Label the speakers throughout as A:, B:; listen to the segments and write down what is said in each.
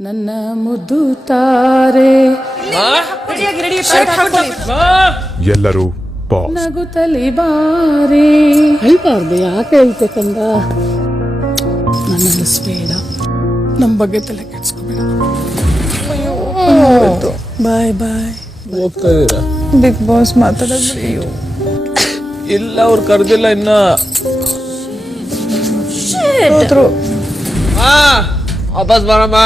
A: ನನ್ನ ಮುದ್ದು ತಾರೆ.
B: ಎಲ್ಲರೂ
A: ನಗುತ್ತಲಿ ಬಾರಿ. ಹೇಳ್ಬಾರ್ದು ಯಾಕೆ ಹೇಳ್ತೆ ಕಂದ? ನನ್ನ ಬೇಡ ನಮ್ಮ ಬಗ್ಗೆ ತಲೆ ಕೆಡ್ಸ್ಕೋಬೇಡ. ಬಾಯ್ ಬಾಯ್.
C: ಹೋಗ್ತಾ
A: ಬಿಗ್ ಬಾಸ್ ಮಾತಾಡೋದು.
C: ಇಲ್ಲ ಅವ್ರು ಕರೆದಿಲ್ಲ ಇನ್ನ. ಆ, ವಾಪಸ್ ಬರಮ್ಮ.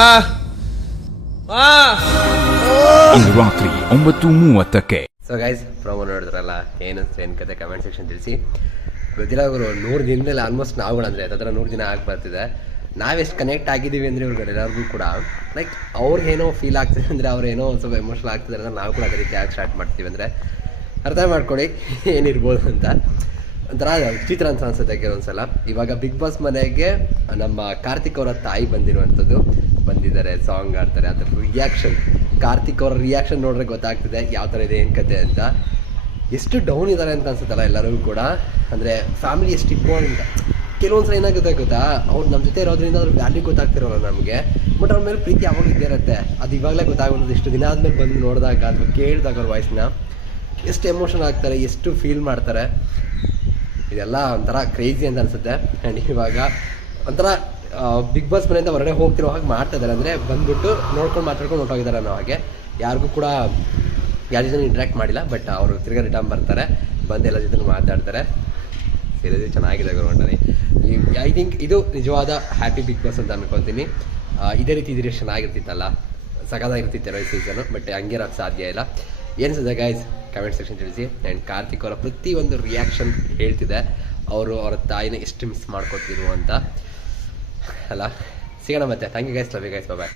D: ಇಂದು ರಾತ್ರಿ ಒಂಬತ್ತು ಮೂವತ್ತಕ್ಕೆ.
E: ಸೊ ಗೈಸ್ ಪ್ರೊಮೊ ನೋಡಿದ್ರಲ್ಲ ಏನು ಏನು ಕತೆ ಕಮೆಂಟ್ ಸೆಕ್ಷನ್ ತಿಳಿಸಿ. ಗೊತ್ತಿಲ್ಲ ಅವರು ನೂರು ದಿನದಲ್ಲಿ ಆಲ್ಮೋಸ್ಟ್ ನಾವುಗಳಂದ್ರೆ ಅದರ ಹತ್ರ ನೂರು ದಿನ ಆಗಿ ಬರ್ತಿದೆ. ನಾವೆಷ್ಟು ಕನೆಕ್ಟ್ ಆಗಿದ್ದೀವಿ ಅಂದರೆ ಇವ್ರಿಗೆ ಎಲ್ಲರಿಗೂ ಕೂಡ ಲೈಕ್ ಅವ್ರಿಗೇನೋ ಫೀಲ್ ಆಗ್ತಿದೆ ಅಂದರೆ ಅವ್ರೇನೋ ಒಂದು ಸ್ವಲ್ಪ ಎಮೋಷನಲ್ ಆಗ್ತಿದೆ ಅಂದರೆ ನಾವು ಕೂಡ ಅದೇ ರೀತಿ ಆಗಿ ಸ್ಟಾರ್ಟ್ ಮಾಡ್ತೀವಿ ಅಂದರೆ ಅರ್ಥ ಮಾಡ್ಕೊಳ್ಳಿ ಏನಿರ್ಬೋದು ಅಂತ. ಒಂಥರ ವಿಚಿತ್ರ ಅಂತ ಅನ್ಸುತ್ತೆ ಕೆಲವೊಂದ್ಸಲ. ಇವಾಗ ಬಿಗ್ ಬಾಸ್ ಮನೆಗೆ ನಮ್ಮ ಕಾರ್ತಿಕ್ ಅವರ ತಾಯಿ ಬಂದಿರುವಂಥದ್ದು. ಬಂದಿದ್ದಾರೆ ಸಾಂಗ್ ಆಡ್ತಾರೆ ಅದ್ರ ರಿಯಾಕ್ಷನ್ ಕಾರ್ತಿಕ್ ಅವರ ರಿಯಾಕ್ಷನ್ ನೋಡ್ರೆ ಗೊತ್ತಾಗ್ತಿದೆ ಯಾವ ಥರ ಇದೆ ಏನು ಕತೆ ಅಂತ. ಎಷ್ಟು ಡೌನ್ ಇದ್ದಾರೆ ಅಂತ ಅನ್ಸುತ್ತಲ್ಲ ಎಲ್ಲರಿಗೂ ಕೂಡ. ಅಂದರೆ ಫ್ಯಾಮಿಲಿ ಎಷ್ಟು ಇಂಪಾರ್ಟೆಂಟ್ ಕೆಲವೊಂದ್ಸಲ ಏನಾಗುತ್ತೆ ಗೊತ್ತಾ? ಅವ್ರು ನಮ್ಮ ಜೊತೆ ಇರೋದ್ರಿಂದ ಅವ್ರ ವ್ಯಾಲ್ಯೂ ಗೊತ್ತಾಗ್ತಿರೋಲ್ಲ ನಮಗೆ. ಬಟ್ ಅವ್ರ ಮೇಲೆ ಪ್ರೀತಿ ಯಾವಾಗ ಇದ್ದೇ ಇರುತ್ತೆ. ಅದು ಇವಾಗಲೇ ಗೊತ್ತಾಗೋದು ಇಷ್ಟು ದಿನ ಆದಮೇಲೆ ಬಂದು ನೋಡಿದಾಗ ಅಥವಾ ಕೇಳಿದಾಗ ಅವ್ರ ವಾಯ್ಸ್ನ ಎಷ್ಟು ಎಮೋಷನ್ ಆಗ್ತಾರೆ, ಎಷ್ಟು ಫೀಲ್ ಮಾಡ್ತಾರೆ. ಇದೆಲ್ಲ ಒಂಥರ ಕ್ರೇಜಿ ಅಂತ ಅನಿಸುತ್ತೆ. ಆ್ಯಂಡ್ ಇವಾಗ ಒಂಥರ ಬಿಗ್ ಬಾಸ್ ಮನೆಯಿಂದ ಹೊರಗಡೆ ಹೋಗ್ತಿರೋ ಹಾಗೆ ಮಾಡ್ತಾ ಇದ್ದಾರೆ. ಅಂದರೆ ಬಂದ್ಬಿಟ್ಟು ನೋಡ್ಕೊಂಡು ಮಾತಾಡ್ಕೊಂಡು ಹೊರಟೋಗಿದ್ದಾರೆ ಅನ್ನೋ ಹಾಗೆ. ಯಾರಿಗೂ ಕೂಡ ಯಾರ ಜೊತೆ ಇಂಟ್ರ್ಯಾಕ್ಟ್ ಮಾಡಿಲ್ಲ ಬಟ್ ಅವರು ತಿರ್ಗಾ ರಿಟರ್ನ್ ಬರ್ತಾರೆ. ಬಂದು ಎಲ್ಲ ಜೊತೆ ಮಾತಾಡ್ತಾರೆ. ಸೇರಿದ್ರೆ ಚೆನ್ನಾಗಿದೆ ಗೌರ್ಮೆಂಟಲ್ಲಿ ಐ ಥಿಂಕ್ ಇದು ನಿಜವಾದ ಹ್ಯಾಪಿ ಬಿಗ್ ಬಾಸ್ ಅಂತ ಅನ್ಕೊತೀನಿ ಇದೇ ರೀತಿ ಇದ್ರೆ ಚೆನ್ನಾಗಿರ್ತಿತ್ತಲ್ಲ. ಸಖತ್ತಾಗಿರ್ತಿತ್ತು ಈ ಸೀಸನು ಬಟ್ ಹಂಗಿರೋಕ್ಕೆ ಸಾಧ್ಯ ಇಲ್ಲ. ಏನಿಸಿದೆ ಗೈಸ್ ಕಮೆಂಟ್ ಸೆಕ್ಷನ್ ತಿಳಿಸಿ. ಆ್ಯಂಡ್ ಕಾರ್ತಿಕ್ ಅವರ ಪ್ರತಿಯೊಂದು ರಿಯಾಕ್ಷನ್ ಹೇಳ್ತಿದೆ. ಅವರು ಅವರ ತಾಯಿನ ಎಷ್ಟು ಮಿಸ್ ಮಾಡ್ಕೊತಿರು ಅಂತ. ಅಲ್ಲ ಸಿಗೋಣ ಮತ್ತೆ thank you guys love you guys bye